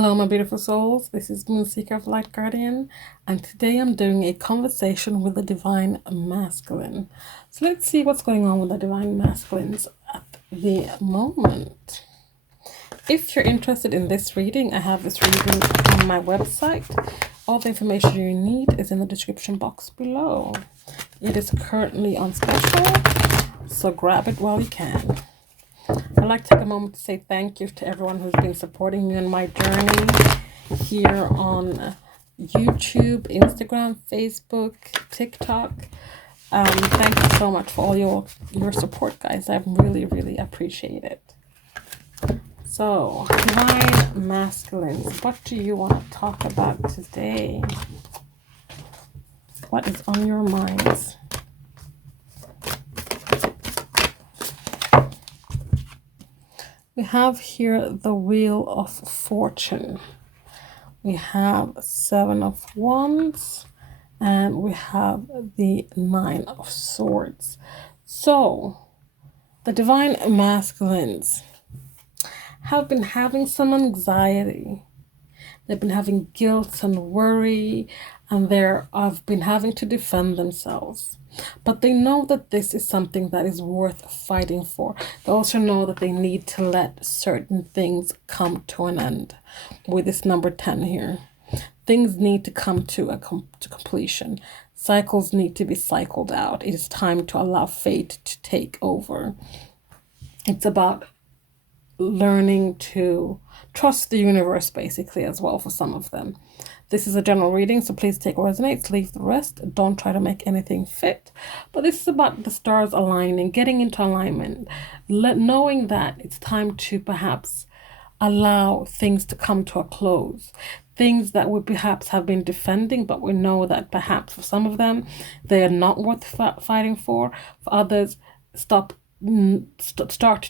Hello, my beautiful souls. This is Moonseeker of Light Guardian, and today I'm doing a conversation with the Divine Masculine. So let's see what's going on with the Divine Masculines at the moment. If you're interested in this reading, I have this reading on my website. All the information you need is in the description box below. It is currently on special, so grab it while you can. I'd like to take a moment to say thank you to everyone who's been supporting me on my journey here on YouTube, Instagram, Facebook, TikTok. Thank you so much for all your support, guys. I really appreciate it. So, Divine Masculines, what do you want to talk about today? What is on your minds? We have here the Wheel of Fortune. We have Seven of Wands. And we have the Nine of Swords. So, the Divine Masculines have been having some anxiety. They've been having guilt and worry. And have been having to defend themselves. But they know that this is something that is worth fighting for. They also know that they need to let certain things come to an end. With this number 10 here. Things need to come to completion. Cycles need to be cycled out. It is time to allow fate to take over. It's about learning to trust the universe, basically, as well for some of them. This is a general reading, so please take what resonates, leave the rest. Don't try to make anything fit. But this is about the stars aligning, getting into alignment, knowing that it's time to perhaps allow things to come to a close. Things that we perhaps have been defending, but we know that perhaps for some of them, they are not worth fighting for. For others, start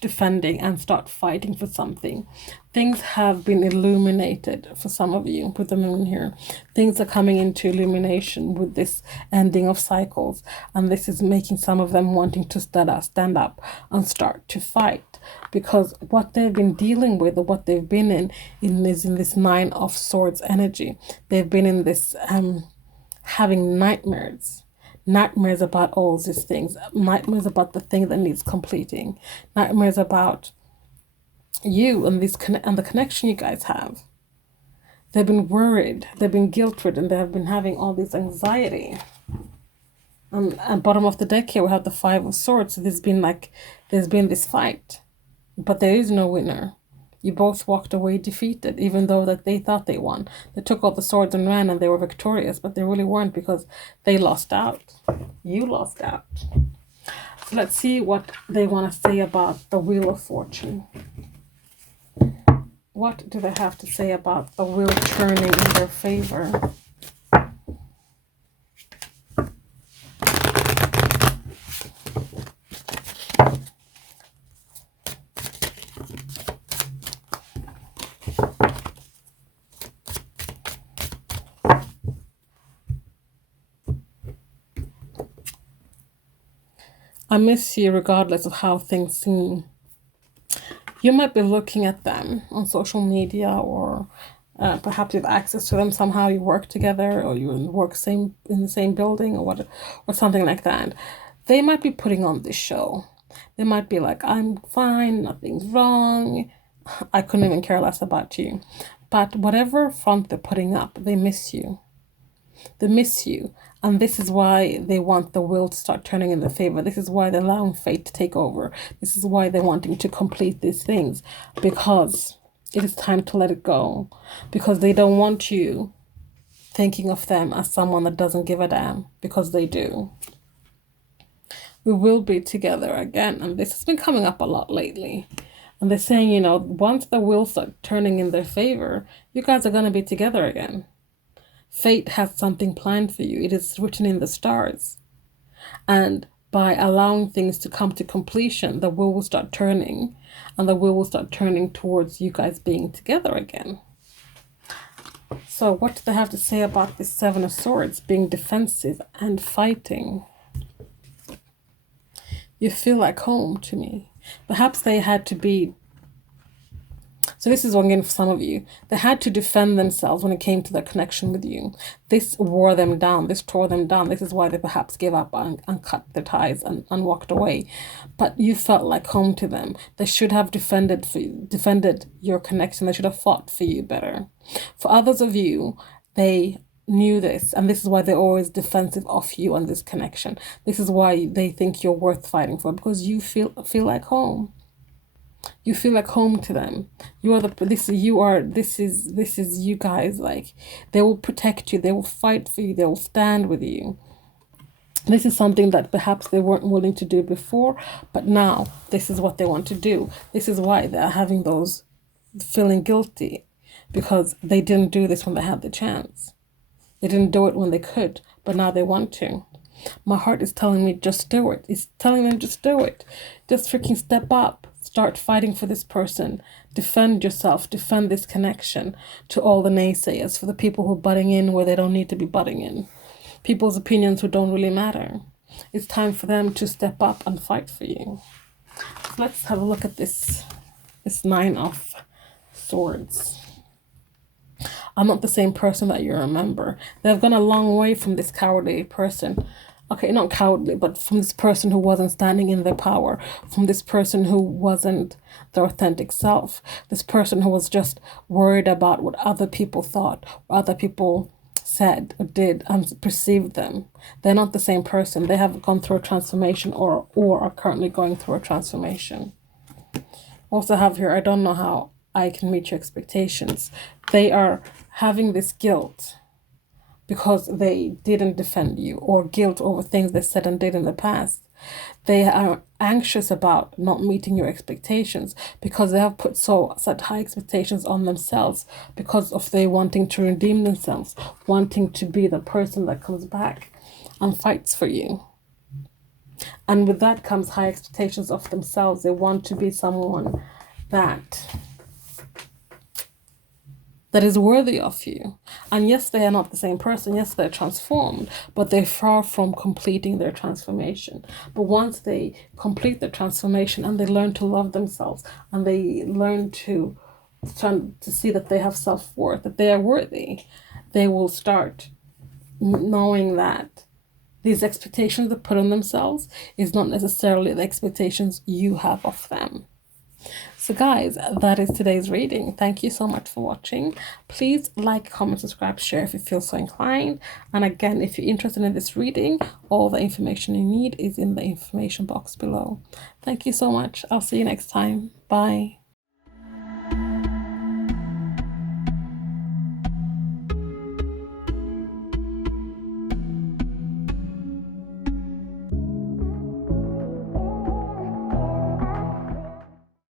defending and start fighting for something. Things have been illuminated for some of you with the moon here. Things are coming into illumination with this ending of cycles, and this is making some of them wanting to stand up and start to fight, because what they've been dealing with, or what they've been is in this Nine of Swords energy. They've been in this having nightmares about all these things, nightmares about the thing that needs completing, nightmares about you and the connection you guys have. They've been worried, they've been guilt-ridden, they have been having all this anxiety. And bottom of the deck here we have the Five of Swords. So there's been this fight, but there is no winner. You both walked away defeated, even though that they thought they won. They took all the swords and ran, and they were victorious, but they really weren't, because they lost out. You lost out. So let's see what they want to say about the Wheel of Fortune. What do they have to say about the wheel turning in their favor? I miss you regardless of how things seem. You might be looking at them on social media, or perhaps you have access to them somehow. You work together, or you work in the same building, or something like that. They might be putting on this show. They might be like, I'm fine, nothing's wrong. I couldn't even care less about you. But whatever front they're putting up, they miss you. They miss you. And this is why they want the wheel to start turning in their favor. This is why they're allowing fate to take over. This is why they're wanting to complete these things. Because it is time to let it go. Because they don't want you thinking of them as someone that doesn't give a damn. Because they do. We will be together again. And this has been coming up a lot lately. And they're saying, once the wheels start turning in their favor, you guys are going to be together again. Fate has something planned for you. It is written in the stars. And by allowing things to come to completion, the wheel will start turning. And the wheel will start turning towards you guys being together again. So what do they have to say about this Seven of Swords being defensive and fighting? You feel like home to me. Perhaps they had to be So this is one again for some of you. They had to defend themselves when it came to their connection with you. This wore them down. This tore them down. This is why they perhaps gave up and cut their ties and walked away. But you felt like home to them. They should have defended your connection. They should have fought for you better. For others of you, they knew this, and this is why they're always defensive of you and this connection. This is why they think you're worth fighting for, because you feel like home. You feel like home to them. You are this is you guys. Like, they will protect you, they will fight for you, they will stand with you. This is something that perhaps they weren't willing to do before, but now this is what they want to do. This is why they're having those feeling guilty, because they didn't do this when they had the chance. They didn't do it when they could, but now they want to. My heart is telling me, just do it. It's telling them, just do it. Just freaking step up. Start fighting for this person. Defend yourself. Defend this connection. To all the naysayers, for the people who are butting in where they don't need to be butting in. People's opinions who don't really matter. It's time for them to step up and fight for you. So let's have a look at this Nine of Swords. I'm not the same person that you remember. They've gone a long way from this cowardly person. Okay, not cowardly, but from this person who wasn't standing in their power. From this person who wasn't their authentic self. This person who was just worried about what other people thought, what other people said or did and perceived them. They're not the same person. They have gone through a transformation or are currently going through a transformation. Also have here, I don't know how I can meet your expectations. They are having this guilt because they didn't defend you, or guilt over things they said and did in the past. They are anxious about not meeting your expectations because they have put such high expectations on themselves, because of they wanting to redeem themselves, wanting to be the person that comes back and fights for you. And with that comes high expectations of themselves. They want to be someone that is worthy of you. And yes, they are not the same person. Yes, they're transformed, but they're far from completing their transformation. But once they complete their transformation and they learn to love themselves, and they learn to see that they have self-worth, that they are worthy, they will start knowing that these expectations they put on themselves is not necessarily the expectations you have of them. So guys, that is today's reading. Thank you so much for watching. Please like, comment, subscribe, share if you feel so inclined. And again, if you're interested in this reading, all the information you need is in the information box below. Thank you so much. I'll see you next time. Bye.